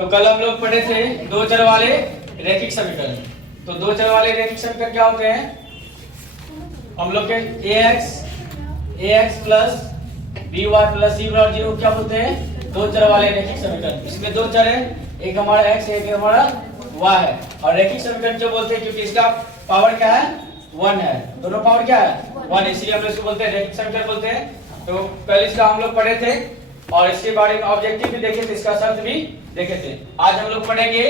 तो कल हम लोग पढ़े थे दो चर वाले रैखिक समीकरण। तो दो चर वाले रैखिक समीकरण क्या होते हैं? हम लोग के ax plus by plus c बराबर 0 क्या बोलते हैं? दो चर वाले रैखिक समीकरण। इसमें दो चर है, एक हमारा x है, एक हमारा y है। और रैखिक समीकरण जो बोलते हैं क्योंकि इसका पावर क्या है? 1 है। दोनों पावर क्या है? 1, इसलिए हम इसको बोलते हैं रैखिक समीकरण बोलते हैं। तो कल इसका हम लोग पढ़े थे और इसके बारे में ऑब्जेक्टिव भी देखे थे, इसका शर्त भी देखे थे। आज हम लोग पढ़ेंगे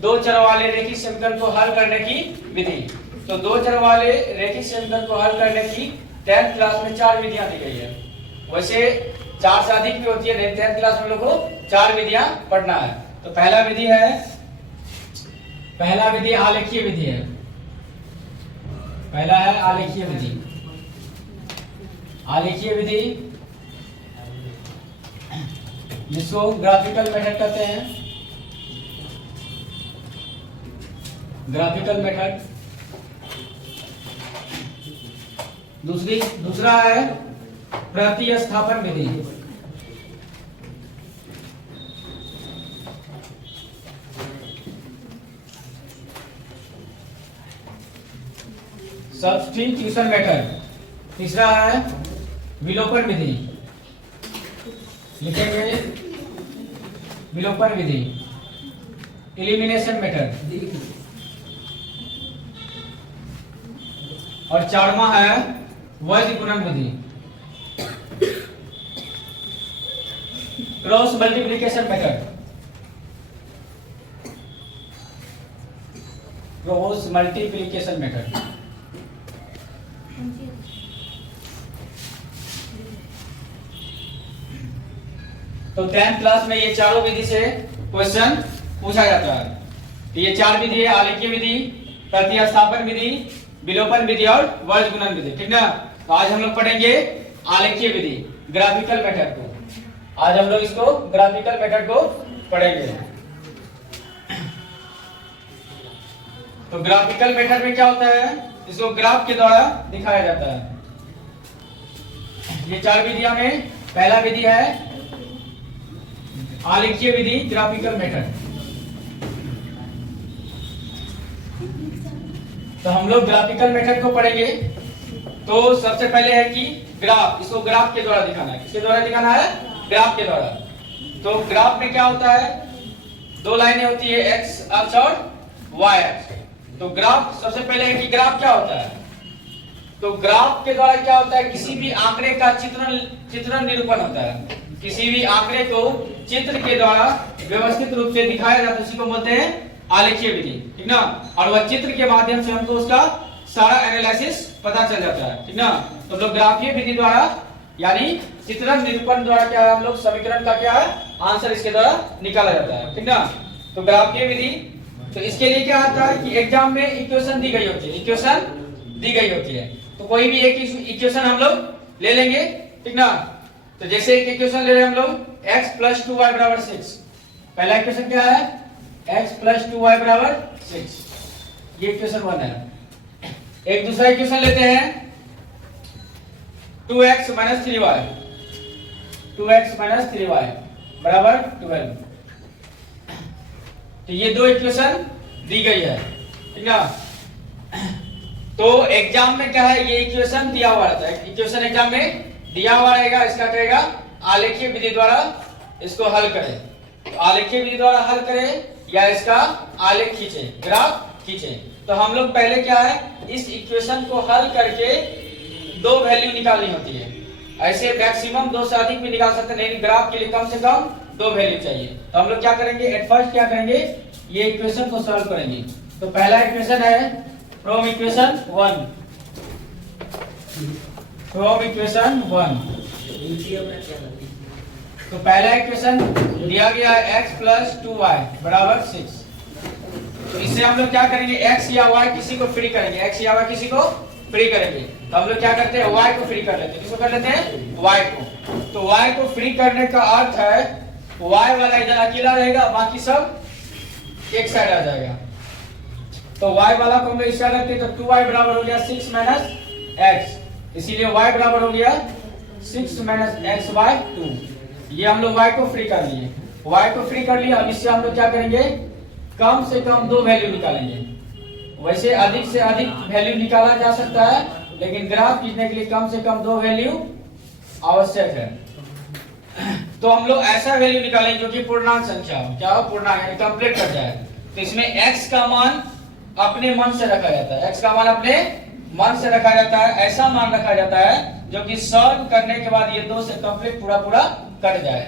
दो चर वाले रैखिक समीकरण को हल करने की विधि। तो दो चर वाले रैखिक समीकरण को हल करने की 10th क्लास में 4 विधियां दी गई है। वैसे 4 से अधिक भी होती है, लेकिन 10th क्लास में लोग को 4 विधियां पढ़ना है। तो पहला विधि आलेखीय विधि है। पहला है आलेखीय विधि। आलेखीय विधि जिसको ग्राफिकल मेथड कहते हैं। Graphical method. दूसरा है प्रतिस्थापन विधि। Substitution method. तीसरा है विलोपन विधि। लिखेंगे विलोपन विधि, एलिमिनेशन मेथड। और चारवां है वैध गुणन विधि, cross multiplication method. Cross multiplication method. तो 10th क्लास में ये चारों विधि से क्वेश्चन पूछा जाता है। तो ये 4 विधि है, आलेखीय विधि, प्रतिस्थापन विधि, विलोपन विधि और वैध गुणन विधि। ठीक ना? तो आज हम लोग पढ़ेंगे आलेखीय विधि, ग्राफिकल मेथड को। आज हम लोग इसको ग्राफिकल मेथड को पढ़ेंगे। तो ग्राफिकल मेथड में क्या होता है? इसको ग्राफ के द्वारा दिखाया जाता है। ये 4 विधियां में पहला विधि है आलेखीय विधि, ग्राफिकल मेथड। तो हम लोग ग्राफिकल मेथड को पढ़ेंगे। तो सबसे पहले है कि ग्राफ, इसको ग्राफ के द्वारा दिखाना है। किसके द्वारा दिखाना है? ग्राफ के द्वारा। तो ग्राफ में क्या होता है? 2 लाइनें होती है, एक्स अक्ष और वाई अक्ष। तो ग्राफ सबसे पहले है कि ग्राफ क्या होता है? तो ग्राफ के द्वारा क्या होता है? किसी भी आंकड़े का चित्रण निरूपण होता है। किसी भी आंकड़े को चित्र के द्वारा व्यवस्थित रूप से दिखाया जाता है, इसी को बोलते हैं आलेखीय विधि। ठीक ना? और वह चित्र के माध्यम से हमको उसका सारा एनालिसिस पता चल जाता है। ठीक ना? तो लोग ग्राफीय विधि द्वारा यानी चित्रण निरूपण द्वारा क्या है, हम लोग समीकरण का क्या है आंसर इसके द्वारा निकाला जाता है। ठीक ना? तो ग्राफीय विधि, तो इसके लिए क्या आता है कि एग्जाम में इक्वेशन दी गई होती है। इक्वेशन दी गई होती है, तो कोई भी एक इक्वेशन हम लोग ले लेंगे। ठीक ना? तो जैसे एक इक्वेशन ले रहे हैं हम लोग x प्लस 2y बराबर 6। पहला इक्वेशन क्या है? x प्लस 2y बराबर 6। ये इक्वेशन 1 है। एक दूसरा इक्वेशन लेते हैं 2x minus 3y। 2x minus 3y बराबर 12। तो ये दो इक्वेशन दी गई है। ठीक ना? तो एग्जाम में क्या है, ये इक्वेशन दिया हुआ रहता है। इक्वेशन एग्जाम में दिया हुआ रहेगा, इसका कहेगा आलेखीय विधि द्वारा इसको हल करें। तो आलेखीय विधि द्वारा हल करें या इसका आलेख खींचे, ग्राफ खींचे। तो हम लोग पहले क्या है, इस इक्वेशन को हल करके 2 वैल्यू निकालनी होती है। ऐसे मैक्सिमम 2 से अधिक भी निकाल सकते हैं, लेकिन ग्राफ के लिए कम से कम 2 वैल्यू चाहिए। तो हम लोग क्या करेंगे, एट फर्स्ट क्या करेंगे, ये इक्वेशन को सॉल्व करेंगे। तो पहला इक्वेशन है फ्रॉम इक्वेशन 1। From equation 1। तो पहला इक्वेशन दिया गया है x प्लस 2y बराबर 6। तो इससे हम लोग क्या करेंगे, x या y किसी को फ्री करेंगे। x या y किसी को फ्री करेंगे। तो हम लोग क्या करते हैं, y को फ्री कर लेते हैं। किसको कर लेते हैं? y को। तो y को फ्री करने का अर्थ है y वाला इधर अकेला रहेगा, बाकी सब एक साइड आ जाएगा। तो y वाला को हम लोग इस साइड रखते हैं। तो 2y बराबर हो गया 6 माइनस x, इसीलिए y बराबर हो गया 6 माइनस x बाय 2। ये हम लोग y को फ्री कर लिए। y को फ्री कर लिया। अब इससे हम लोग क्या करेंगे, कम से कम 2 वैल्यू निकालेंगे। वैसे अधिक से अधिक वैल्यू निकाला जा सकता है, लेकिन ग्राफ खींचने के लिए कम से कम 2 वैल्यू आवश्यक है। तो हम लोग ऐसा वैल्यू निकालेंगे जो कि पूर्णांक संख्या हो। क्या हो, पूर्णांक यानी कंप्लीट कर जाए। तो इसमें x का मान अपने मन से रखा जाता है, x का मान अपने मन से रखा जाता है। ऐसा मान रखा जाता है जो कि सॉल्व करने के बाद ये 2 से कंप्लीट पूरा पूरा कट जाए।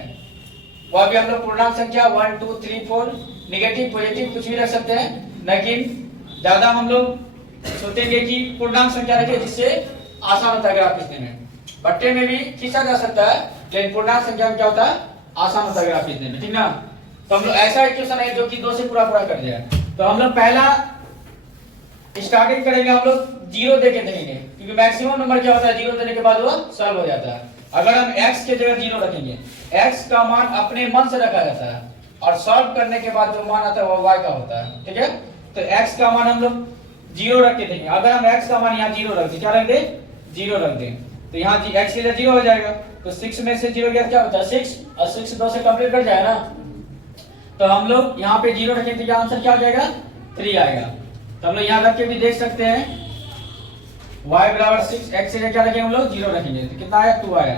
वो अभी हम लोग पूर्णांक संख्या 1 2 3 4 नेगेटिव पॉजिटिव कुछ भी रख सकते हैं, लेकिन ज्यादा हम लोग सोचेंगे कि पूर्णांक संख्या रखें, जिससे आसान होता है ग्राफ खींचने में। बट्टे में भी खींचा जा सकता है, लेकिन पूर्णांक संख्या में क्या होता है, आसान होता है ग्राफ खींचने में, ठीक ना। तो हम लोग ऐसा इक्वेशन है जो कि 2 से पूरा पूरा कर दिया। तो हम लोग पहला स्टार्टिंग करेंगे, हम लोग 0 देके देंगे, क्योंकि मैक्सिमम नंबर क्या होता है 0 देने के बाद वो सॉल्व हो जाता है। अगर हम x के जगह 0 रखेंगे, x का मान अपने मन से रखा जाता है, और सॉल्व करने के बाद जो मान आता है वो y का होता है, ठीक है। तो x का मान हम लोग 0 रख के देंगे। अगर हम x का मान यहाँ 0 रख दें, क्या रख दें, 0 रख दें, तो यहाँ x के लिए 0 हो जाएगा। तो 6 में से 0 गया क्या होता है 6, और 6 2 से कंप्लीट कर जाएगा ना। तो हम लोग यहाँ पे 0 रखेंगे, तो यहाँ आंसर क्या हो जाएगा 3 आएगा। तो हम लोग यहाँ रख के भी देख सकते हैं, y बराबर 6, x से क्या रखेंगे हम लोग 0 रखेंगे, तो कितना आया 2 आया।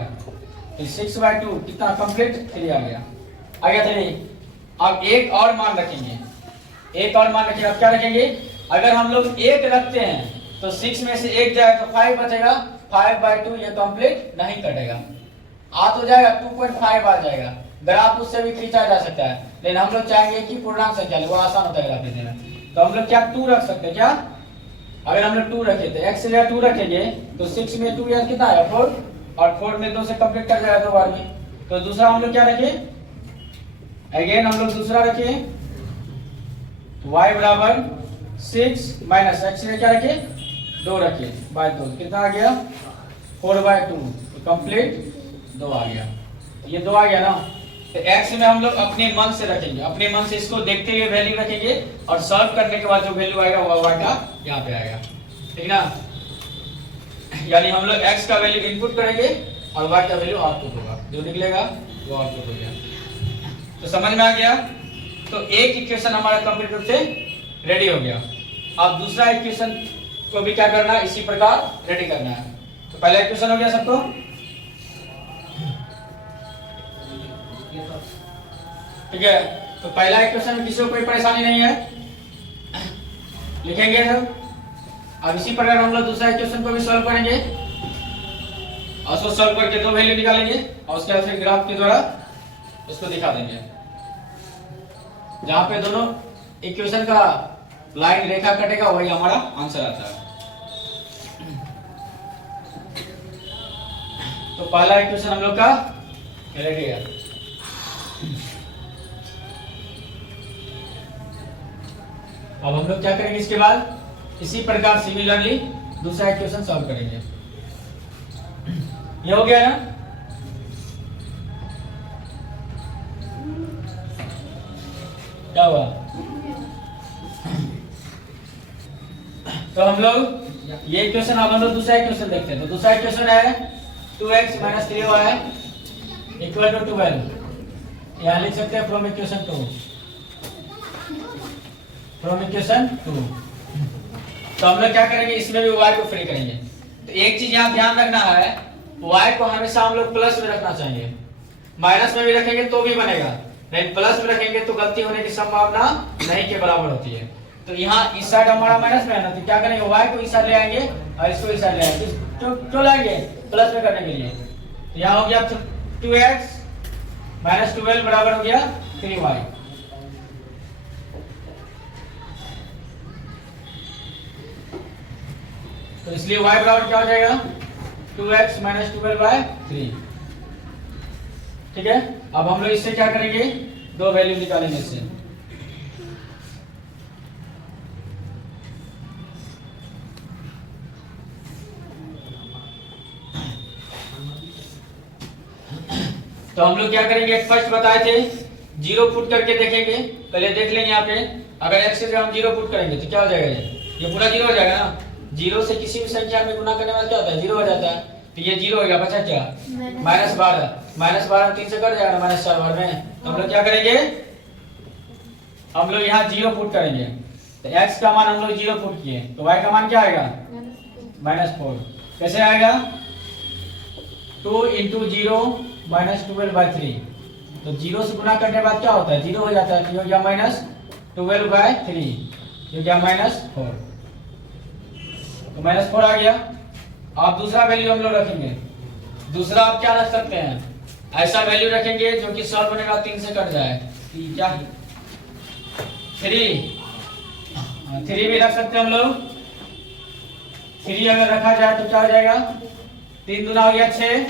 तो 6/2 कितना कंप्लीट 3 आ गया, 3। अब एक और मान रखेंगे, एक और मान रखेंगे। अब क्या रखेंगे, अगर हम लोग 1 रखते हैं तो 6 में से 1 जाए तो 5 बचेगा, 5/2 ये कंप्लीट नहीं कटेगा, आ तो जाएगा 2.5 आ जाएगा। ग्राफ उससे भी खींचा जा सकता है, लेकिन हम लोग चाहेंगे कि पूर्णांक संख्या वो आसान होता है ग्राफ खींचने में। तो हम लोग क्या 2 रख सकते हैं, क्या अगर हम लोग 2 रखे तो x से 2 रखेंगे तो 6 में 2 या कितना है 4, और 4 में 2 से कंप्लीट कर जाएगा 2 बार में। तो दूसरा हम लोग क्या रखे, अगेन हम लोग दूसरा रखे y बराबर 6 माइनस x से क्या रखे 2 रखे बाय 2, कितना आ गया 4/2, तो कंप्लीट 2 आ गया। ये 2 आ गया ना। तो x में हम लोग अपने मन से रखेंगे, अपने मन से इसको देखते हुए वैल्यू रखेंगे, और सॉल्व करने के बाद जो वैल्यू आएगा वो y का यहाँ पे आएगा, ठीक ना। यानी हम लोग x का वैल्यू इनपुट करेंगे और y का वैल्यू आउटपुट होगा, जो निकलेगा वो आउटपुट हो गया। तो समझ में आ गया। तो एक इक्वेशन हमारा कंप्लीट रूप से रेडी हो गया। अब दूसरा इक्वेशन को भी क्या करना है, इसी प्रकार रेडी करना है। तो पहला इक्वेशन हो गया सबको, ठीक है। तो पहला इक्वेशन में किसी को कोई परेशानी नहीं है, लिखेंगे सब। अब इसी प्रकार हम लोग दूसरा इक्वेशन को भी सॉल्व करेंगे, और उसको सॉल्व करके 2 वैल्यू निकालेंगे, और उसके बाद फिर ग्राफ के द्वारा उसको दिखा देंगे। जहां पे दोनों इक्वेशन का लाइन रेखा कटेगा वही हमारा आंसर आता है। तो पहला इक्वेशन हम लोग का रेडी है। अब हम लोग क्या करेंगे, इसके बाद इसी प्रकार सिमिलरली दूसरा इक्वेशन सॉल्व करेंगे। ये हो गया ना। क्या हुआ, तो हम लोग ये इक्वेशन, अब हम लोग दूसरा इक्वेशन देखते हैं। तो दूसरा इक्वेशन है 2x - 3y = 12। यहाँ लिख सकते हैं फ्रॉम इक्वेशन 2, फ्रॉम इक्वेशन 2। तो हम लोग क्या करेंगे, इसमें भी y को फ्री करेंगे। तो एक चीज यहाँ ध्यान रखना है, y को हमेशा हम लोग प्लस में रखना चाहिए। माइनस में भी रखेंगे तो भी बनेगा, लेकिन प्लस में रखेंगे तो गलती होने की संभावना नहीं के बराबर होती है। तो यहाँ इस साइड हमारा माइनस में है ना, तो क्या करेंगे, y को इस साइड ले आएंगे और इसको इस साइड ले आएंगे। क्यों लाएंगे, प्लस में करने के लिए। तो यहाँ हो गया 2x - 12 बराबर हो गया 3y। तो इसलिए y बराबर क्या हो जाएगा 2x - 12/3, ठीक है। अब हम लोग इससे क्या करेंगे, 2 वैल्यू निकालेंगे इससे। तो हम लोग क्या करेंगे, फर्स्ट बताए थे 0 पुट करके देखेंगे। पहले देख लेंगे यहाँ पे, अगर x से हम 0 पुट करेंगे तो क्या हो जाएगा, ये पूरा 0 हो जाएगा ना। 0 से किसी भी संख्या में गुना करने वाला क्या होता है 0 हो जाता है। तो ये 0 हो गया, बचा क्या -12 3 से कट जाएगा -4 बार में। तो हम लोग क्या करेंगे, हम लोग यहाँ 0 पुट करेंगे। तो x का मान हम लोग 0 पुट किए, तो y का मान क्या आएगा -4। कैसे आएगा 2 × 0 -12/3। तो 0 से गुना करने के बाद क्या होता है 0 हो जाता है, तो ये हो गया -12/3, ये क्या -4। तो -4 आ गया। आप दूसरा वैल्यू हम लोग रखेंगे, दूसरा आप क्या रख सकते हैं, ऐसा वैल्यू रखेंगे जो कि सॉल्व होने का 3 से कट जाए। क्या 3 भी रख सकते हैं हम लोग। 3 अगर रखा जाए तो क्या हो जाएगा, 3 दूना हो गया 6,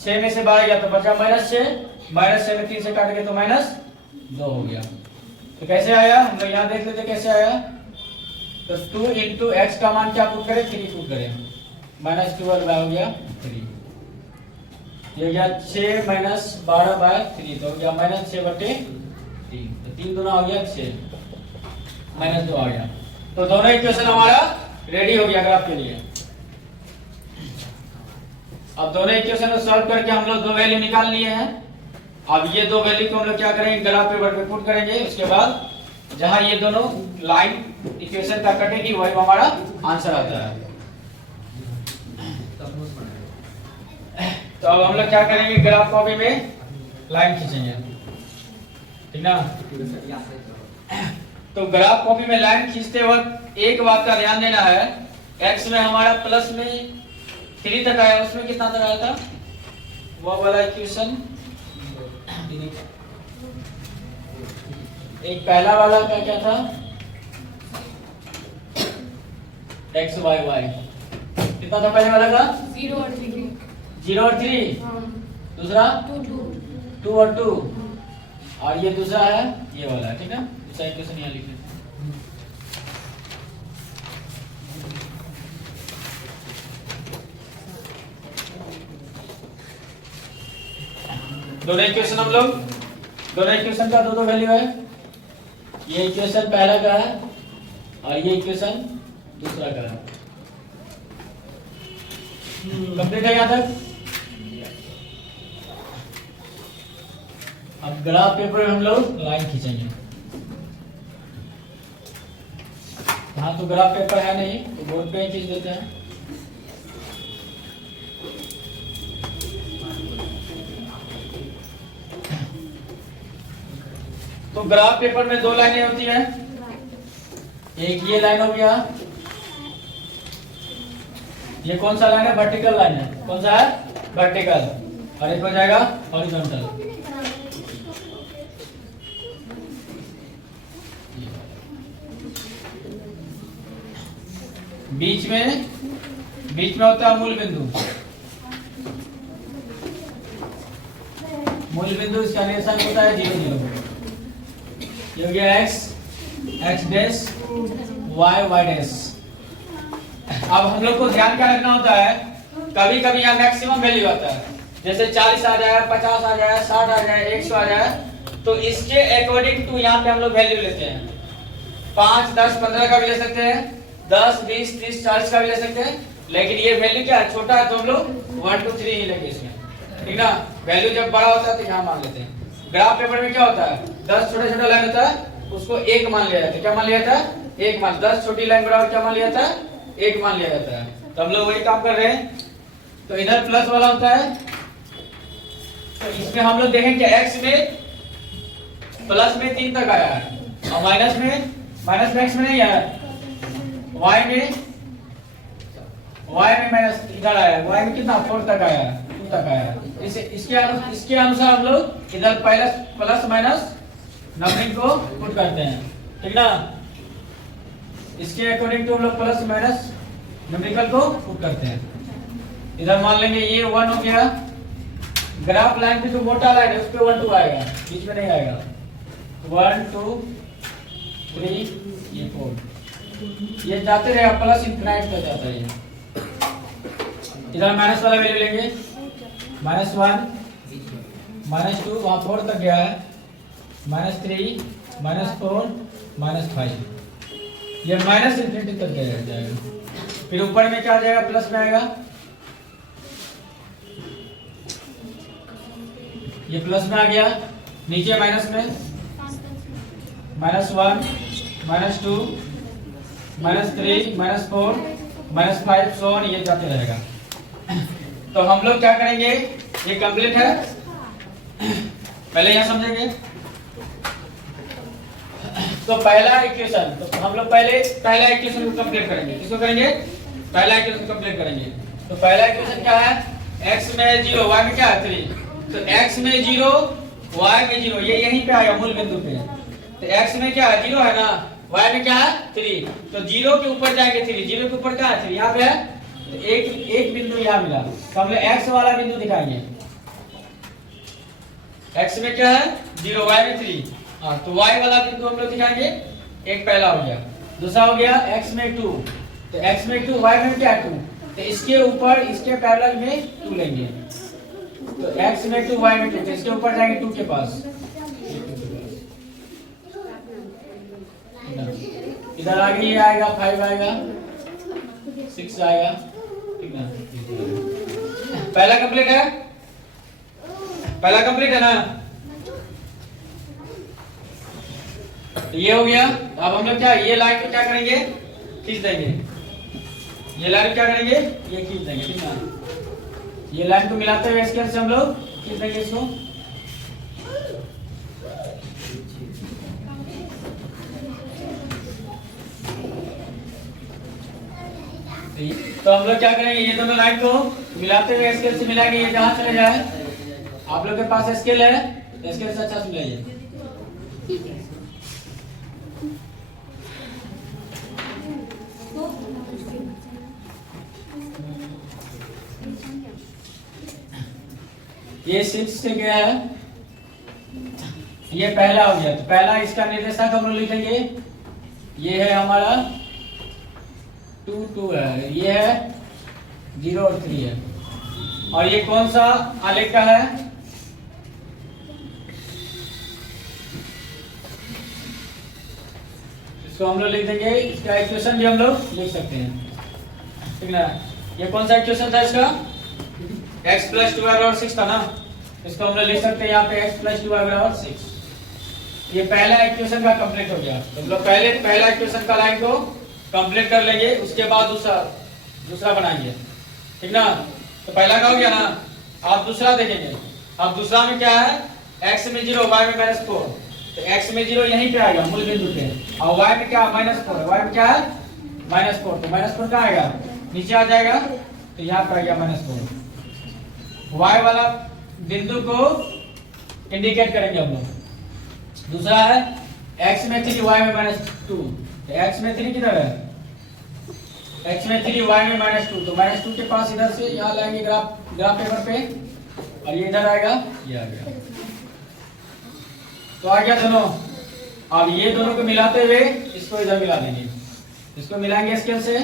6 में से 12 गया तो बचा -6, -6 में 3 से काट गए तो -2 हो गया। तो कैसे आया, हम लोग यहाँ देख लेते कैसे आया। तो 2 × x का मान क्या पुट करें 3 पुट करें, -12 हो गया 3, ये हो गया 6 -12/3, तो हो गया -6/3, तो 3 दूना हो गया 6, -2 आ गया। तो दोनों इक्वेशन हमारा रेडी हो गया ग्राफ के लिए। अब दोनों इक्वेशन को सॉल्व करके हम लोग 2 वैल्यू निकाल लिए हैं। अब ये 2 वैल्यू को हम लोग क्या करेंगे, ग्राफ पेपर पे पुट करेंगे। उसके बाद जहां ये दोनों लाइन इक्वेशन का कटेगी वही हमारा आंसर आता है। तो अब हम लोग क्या करेंगे, ग्राफ कॉपी में लाइन खींचेंगे, ठीक ना। तो ग्राफ कॉपी में लाइन खींचते वक्त एक बात का ध्यान देना है, x में हमारा प्लस में 3 तक आया, उसमें कितना तक आया था वो वाला इक्वेशन। एक पहला वाला का क्या था x y y, कितना था पहले वाला का 0 और 3। 0 और 3, दूसरा 2 और 2, और ये दूसरा है ये वाला, ठीक है। दूसरा इक्वेशन यहाँ लिख लेते हैं। दोनों इक्वेशन हम लोग, दोनों इक्वेशन का 2 वैल्यू है। ये इक्वेशन पहला का है और ये इक्वेशन दूसरा का है। कंप्लीट है यहाँ तक। अब ग्राफ पेपर में हम लोग लाइन खींचेंगे। हाँ तो ग्राफ पेपर है नहीं तो बोर्ड पे ही खींच देते हैं। तो ग्राफ पेपर में 2 लाइनें होती हैं, एक ये लाइन हो गया, ये कौन सा लाइन है वर्टिकल लाइन है, कौन सा है वर्टिकल, और एक हो जाएगा हॉरिजॉन्टल। बीच में होता है मूल बिंदु, मूल बिंदु इसका निर्देशांक होता है 0 0। ये हो गया x डैश y डैश। अब हम लोग को ध्यान क्या रखना होता है, कभी कभी यहाँ मैक्सिमम वैल्यू आता है, जैसे 40 आ जाए, 50 आ जाए, 60 आ जाए, 100 आ जाए, तो इसके अकॉर्डिंग टू यहाँ पे हम लोग वैल्यू लेते हैं। 5, 10, 15 का भी ले सकते हैं, 10, 20, 30, 40 का भी ले सकते हैं, लेकिन ये वैल्यू क्या है छोटा है तो हम लोग 1, 2, 3 ही लेंगे इसमें, ठीक ना। वैल्यू जब बड़ा होता है तो यहाँ मान लेते हैं। ग्राफ पेपर में क्या होता है 10 छोटा लाइन होता है, उसको 1 मान लिया जाता है। क्या मान लिया जाता है 1 मान। 10 छोटी लाइन बराबर क्या मान लिया जाता है 1 मान लिया जाता है। तो हम लोग वही काम कर रहे हैं। तो इधर प्लस वाला होता है, तो इसमें हम लोग देखें कि x में प्लस में 3 तक आया है और माइनस में x में नहीं आया, y में माइनस इधर आया, y में कितना 4 तक आया, 2 तक आया। इसके अनुसार हम लोग इधर प्लस माइनस नंबरिंग को पुट करते हैं, ठीक ना। इसके अकॉर्डिंग टू हम लोग प्लस माइनस नंबरिकल को पुट करते हैं। इधर मान लेंगे ये 1 हो गया, ग्राफ लाइन पे जो मोटा लाइन है उस पे 1 2 आएगा, बीच में नहीं आएगा। 1 2 3 ये 4 ये जाते रहेगा, प्लस इंफिनिट तक जाता है। इधर माइनस वाला वैल्यू लेंगे, -1 -2 वहां 4 तक गया है, -3 -4 -5 ये माइनस इंफिनिटी तक जाएगा। फिर ऊपर में क्या आ जाएगा प्लस में आएगा, ये प्लस में आ गया, नीचे माइनस में -1 -2 -3 -4 -5 सो ऑन, ये जाते रहेगा। तो हम लोग क्या करेंगे, ये कंप्लीट है, पहले यहाँ समझेंगे। तो पहला इक्वेशन, तो हम लोग पहले पहला इक्वेशन को कंप्लीट करेंगे। किसको करेंगे, पहला इक्वेशन कंप्लीट करेंगे। तो पहला इक्वेशन क्या है, x में 0 y में क्या है 3, तो x में 0 y में 0, ये यहीं पे आएगा मूल बिंदु पे। तो x में क्या है 0 है ना, y में क्या है 3, तो 0 के ऊपर जाएंगे 3, 0 के ऊपर क्या है 3, यहाँ पे है, तो एक बिंदु यहाँ मिला, तो हम लोग x वाला बिंदु दिखाएंगे। x में क्या है 0 y में 3, हाँ तो y वाला बिंदु हम लोग दिखाएंगे। एक पहला हो गया, दूसरा हो गया x में 2, तो x में 2 y में क्या है 2, तो इसके ऊपर इसके पैरेलल में 2 लेंगे, तो x में 2 y में 2, तो इसके ऊपर जाएंगे 2 के पास, इधर आगे ये आएगा 5 आएगा 6 आएगा, ठीक ना। पहला कंप्लीट है, पहला कंप्लीट है ना, तो ये हो गया। अब हम लोग क्या, ये लाइन को क्या करेंगे, खींच देंगे, ये लाइन क्या करेंगे, ये खींच देंगे, ठीक ना। ये लाइन को मिलाते हुए स्केल से हम लोग खींच देंगे इसको। तो हम लोग क्या करेंगे, ये दोनों लाइन को मिलाते हुए स्केल से मिलाएंगे, ये जहां चले जाए। आप लोग के पास स्केल है, स्केल से अच्छा से मिलाइए। ये 6 से गया है, ये पहला हो गया, तो पहला इसका निर्देशांक हम लोग लिखेंगे, ये है हमारा 2 2 है, ये है 0 और 3 है, और ये कौन सा आलेख का है, इसको हम लोग लिख देंगे, इसका इक्वेशन भी हम लोग लिख सकते हैं, ठीक ना। ये कौन सा इक्वेशन था इसका, x + 2y 6 था ना, इसको हम लोग लिख सकते हैं यहाँ पे x + 2y 6। ये पहला इक्वेशन का कंप्लीट हो गया, तो हम लोग पहले पहला इक्वेशन का लाइन को कंप्लीट कर लेंगे, उसके बाद दूसरा बनाएंगे, ठीक ना। तो पहला का हो गया ना, आप दूसरा देखेंगे। अब दूसरा में क्या है, x में 0 y में -4, तो x में 0 यहीं पे आएगा मूल बिंदु पे, और y में क्या -4, y में क्या है -4, तो -4 कहाँ आएगा, नीचे आ जाएगा, तो यहाँ पे आ गया -4। y वाला बिंदु को इंडिकेट करेंगे हम लोग। दूसरा है x में 3 y में -2, तो x में 3 किधर है, x में 3 y में -2, तो -2 के पास इधर से यहाँ लाएंगे ग्राफ पेपर पे, और ये इधर आएगा, ये आ गया, तो आ गया दोनों। अब ये दोनों को मिलाते हुए इसको इधर मिला देंगे, इसको मिलाएंगे स्केल से,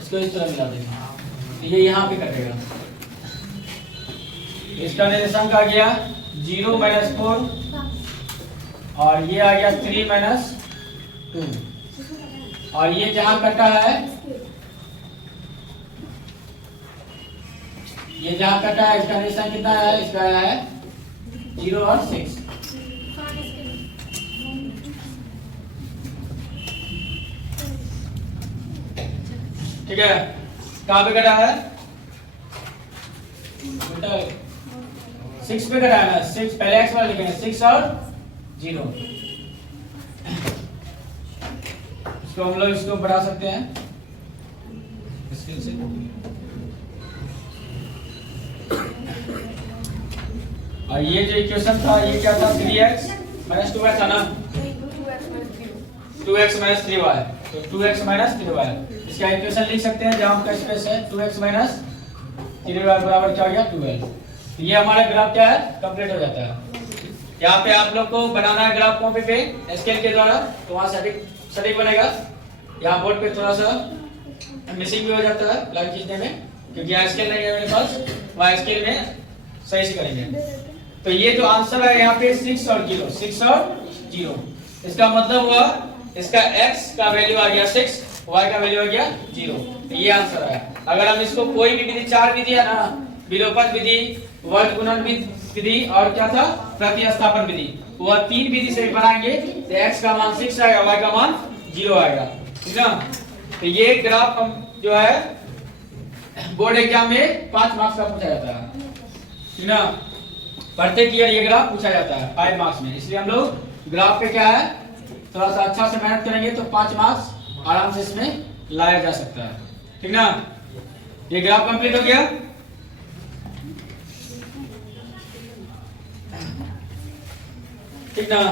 इसको इस तरह मिला देंगे, ये यहाँ पे कटेगा। इसका निर्देशांक आ गया 0 -4, और ये आ गया 3 -2, और ये जहां कटा है, ये जहां कटा है, इसका निर्देशांक कितना है, इसका है 0 और 6। ठीक है, कहां पे कटा है, 6 पे कटा है ना, 6 पहले x वाला लिखेंगे, 6 और 0। इसको हम लोग इसको बढ़ा सकते हैं स्केल से, और ये जो इक्वेशन था ये क्या था, 3x - 2y था ना, 2x - 3y, तो 2x - 3y, इसका इक्वेशन लिख सकते हैं जहां का स्पेस है, 2x - 3y बराबर क्या हो गया 12। ये हमारा ग्राफ क्या है, कंप्लीट हो जाता है। यहाँ पे आप लोग को बनाना है ग्राफ कॉपी पे स्केल के द्वारा, तो वहाँ सटीक बनेगा। यहाँ बोर्ड पे थोड़ा सा मिसिंग भी हो जाता है लाइन खींचने में, क्योंकि यहाँ स्केल नहीं है मेरे पास, वहाँ स्केल में सही से करेंगे। तो ये जो आंसर है यहाँ पे 6 और 0, 6 और 0, इसका मतलब हुआ इसका x का वैल्यू आ गया 6 y का वैल्यू हो गया 0। तो ये आंसर है। अगर हम इसको कोई भी विधि, 4 विधि है ना, विलोपन विधि, वर्ग गुणन विधि और क्या था प्रतिस्थापन विधि, वह 3 विधि से बनाएंगे तो x का मान 6 आएगा, y का मान 0 आएगा, ठीक ना। तो ये ग्राफ हम जो है बोर्ड एग्जाम में 5 मार्क्स का पूछा जाता है, ठीक ना। प्रत्येक ईयर ये ग्राफ पूछा जाता है 5 मार्क्स में, इसलिए हम लोग ग्राफ पे क्या है थोड़ा सा अच्छा से मेहनत करेंगे तो 5 मार्क्स आराम से इसमें लाया जा सकता है, ठीक ना। ये ग्राफ कंप्लीट हो गया। ठीक ना।